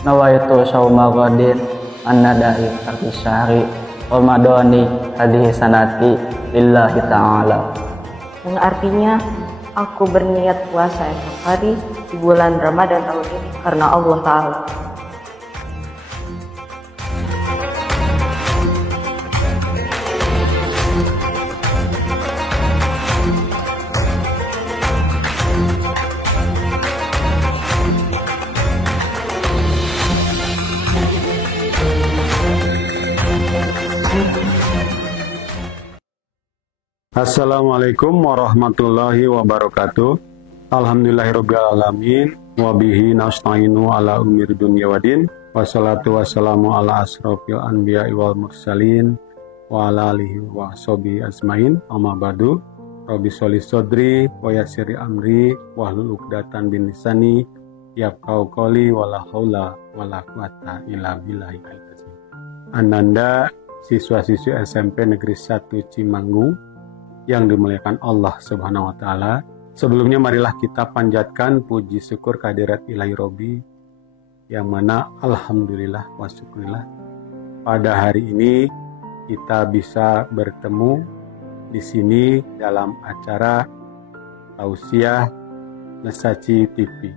Nawaitu shauma ghadin an-nada'i fi syahri Ramadhani hadhihi sanati lillahi ta'ala. Yang artinya, aku berniat puasa esok hari di bulan Ramadan tahun ini karena Allah Ta'ala. Assalamualaikum warahmatullahi wabarakatuh. Alhamdulillahirrabbilalamin. Wabihi nasta'inu ala umir dunya wadin. Wassalatu wassalamu ala asrofil anbiya'i wal mursalin. Wa ala alihi wa sahbihi azmain. Amma ba'du. Rabbi sholli sodri wa yassiri amri wahlul 'uqdatam min lisani yafqahu qawli wala haula wala quwata illa billahil azim. Ananda, siswa-siswi SMP Negeri 1 Cimanggung yang dimuliakan Allah Subhanahu wa Ta'ala. Sebelumnya marilah kita panjatkan puji syukur kehadirat Ilahi Robbi, yang mana alhamdulillah wa syukurillah pada hari ini kita bisa bertemu di sini dalam acara tausiah Nasaci TV.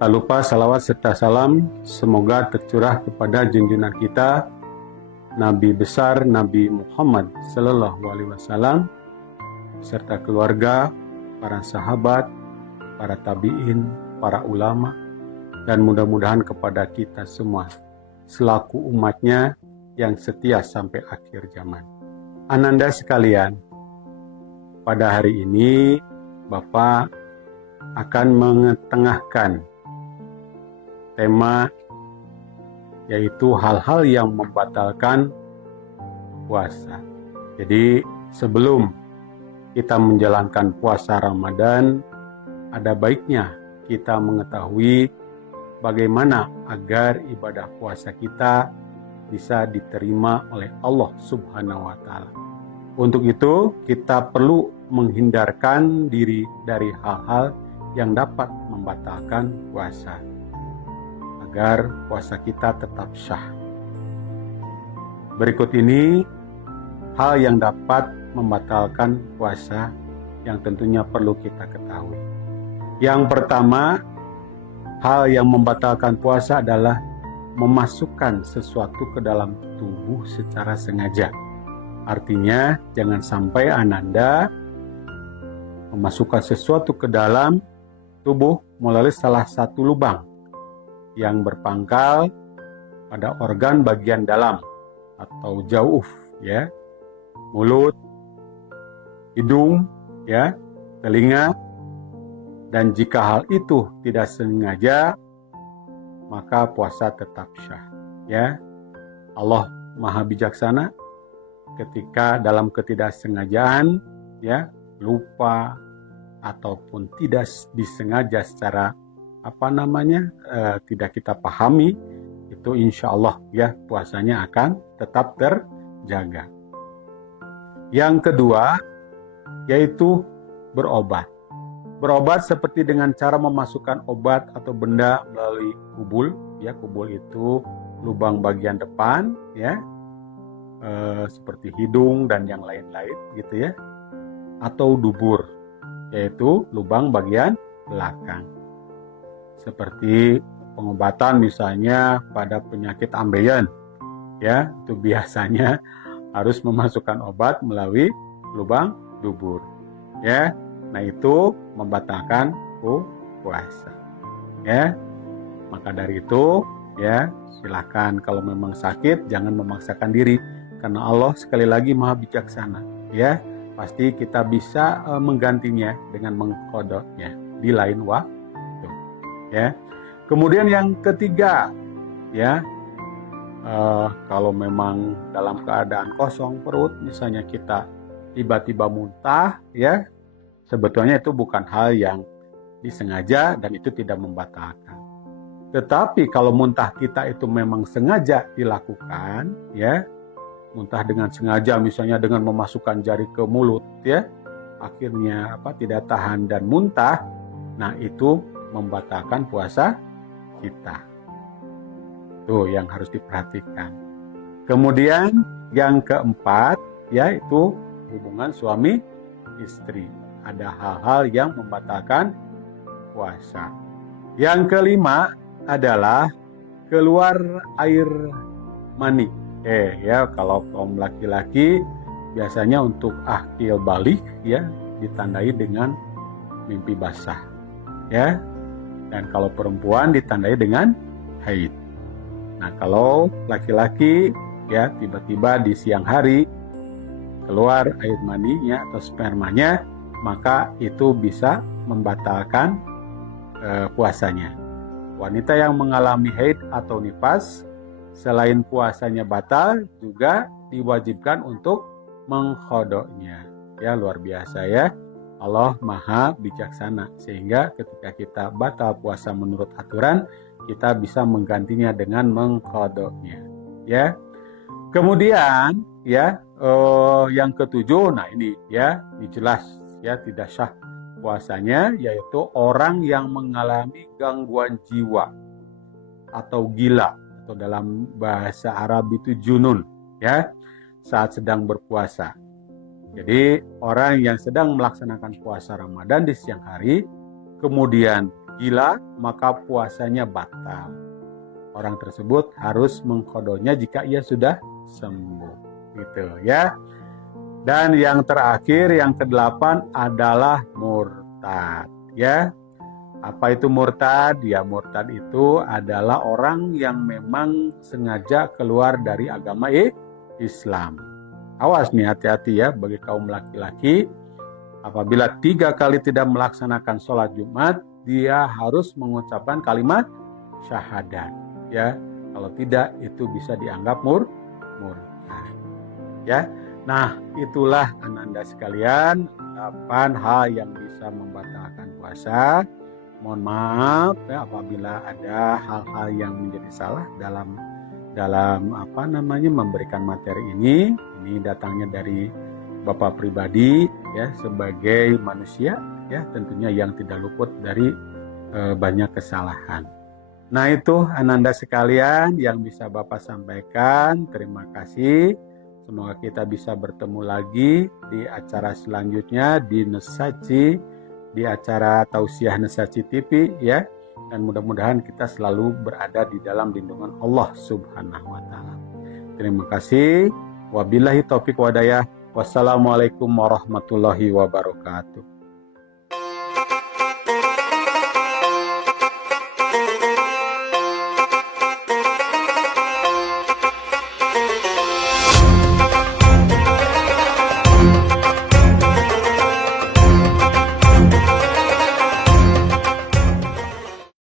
Tak lupa salawat serta salam semoga tercurah kepada junjungan kita Nabi besar Nabi Muhammad Sallallahu Alaihi Wasallam serta keluarga, para sahabat, para tabi'in, para ulama, dan mudah-mudahan kepada kita semua selaku umatnya yang setia sampai akhir zaman. Ananda sekalian, pada hari ini Bapak akan mengetengahkan tema yaitu hal-hal yang membatalkan puasa. Jadi sebelum kita menjalankan puasa Ramadan, ada baiknya kita mengetahui bagaimana agar ibadah puasa kita bisa diterima oleh Allah Subhanahu wa Ta'ala. Untuk itu, kita perlu menghindarkan diri dari hal-hal yang dapat membatalkan puasa, agar puasa kita tetap syah. Berikut ini hal yang dapat membatalkan puasa yang tentunya perlu kita ketahui. Yang pertama, hal yang membatalkan puasa adalah memasukkan sesuatu ke dalam tubuh secara sengaja. Artinya, jangan sampai Ananda memasukkan sesuatu ke dalam tubuh melalui salah satu lubang yang berpangkal pada organ bagian dalam atau jauh, ya, mulut, hidung, ya, telinga, dan jika hal itu tidak sengaja, maka puasa tetap syah. Ya, Allah Maha Bijaksana ketika dalam ketidaksengajaan, ya, lupa ataupun tidak disengaja secara tidak kita pahami, itu insya Allah ya puasanya akan tetap terjaga. Yang kedua, yaitu berobat. Berobat seperti dengan cara memasukkan obat atau benda melalui kubul, ya, kubul itu lubang bagian depan, ya, seperti hidung dan yang lain-lain, gitu ya, atau dubur, yaitu lubang bagian belakang. Seperti pengobatan misalnya pada penyakit ambeien, ya, itu biasanya harus memasukkan obat melalui lubang dubur, ya. Nah, itu membatalkan puasa, ya. Maka dari itu, ya, silakan kalau memang sakit jangan memaksakan diri, karena Allah sekali lagi Maha Bijaksana, ya. Pasti kita bisa menggantinya dengan mengqadanya di lain waktu, ya. Kemudian yang ketiga, ya, kalau memang dalam keadaan kosong perut, misalnya kita tiba-tiba muntah, ya, sebetulnya itu bukan hal yang disengaja dan itu tidak membatalkan. Tetapi kalau muntah kita itu memang sengaja dilakukan, ya, muntah dengan sengaja misalnya dengan memasukkan jari ke mulut, ya, akhirnya tidak tahan dan muntah, nah itu membatalkan puasa kita. Tuh yang harus diperhatikan. Kemudian yang keempat yaitu hubungan suami istri. Ada hal-hal yang membatalkan puasa. Yang kelima adalah keluar air mani. Kalau kaum laki-laki biasanya untuk akil balik ditandai dengan mimpi basah. Dan kalau perempuan ditandai dengan haid. Nah, kalau laki-laki tiba-tiba di siang hari keluar air maninya atau spermanya, maka itu bisa membatalkan puasanya. Wanita yang mengalami haid atau nifas, selain puasanya batal, juga diwajibkan untuk mengqadanya. Luar biasa ya. Allah maha bijaksana, sehingga ketika kita batal puasa menurut aturan, kita bisa menggantinya dengan mengqadanya. Kemudian yang ketujuh, nah ini jelas tidak sah puasanya, yaitu orang yang mengalami gangguan jiwa atau gila, atau dalam bahasa Arab itu junun saat sedang berpuasa. Jadi orang yang sedang melaksanakan puasa Ramadan di siang hari kemudian gila, maka puasanya batal. Orang tersebut harus mengqadanya jika ia sudah sembuh, gitu ya. Dan yang terakhir, yang ke-8 adalah murtad, Apa itu murtad? Murtad itu adalah orang yang memang sengaja keluar dari agama Islam. Awas nih, hati-hati bagi kaum laki-laki. Apabila 3 kali tidak melaksanakan sholat Jumat, dia harus mengucapkan kalimat syahadat. Kalau tidak, itu bisa dianggap murtad. Nah, itulah Ananda sekalian 8 hal yang bisa membatalkan puasa. Mohon maaf apabila ada hal-hal yang menjadi salah dalam memberikan materi ini. Ini datangnya dari Bapak pribadi sebagai manusia tentunya yang tidak luput dari banyak kesalahan. Nah, itu Ananda sekalian yang bisa Bapak sampaikan. Terima kasih. Semoga kita bisa bertemu lagi di acara selanjutnya di Nesaci, di acara Tausiah Nesaci TV dan mudah-mudahan kita selalu berada di dalam lindungan Allah Subhanahu wa taala. Terima kasih. Wabillahi taufik wa hidayah. Wassalamualaikum warahmatullahi wabarakatuh.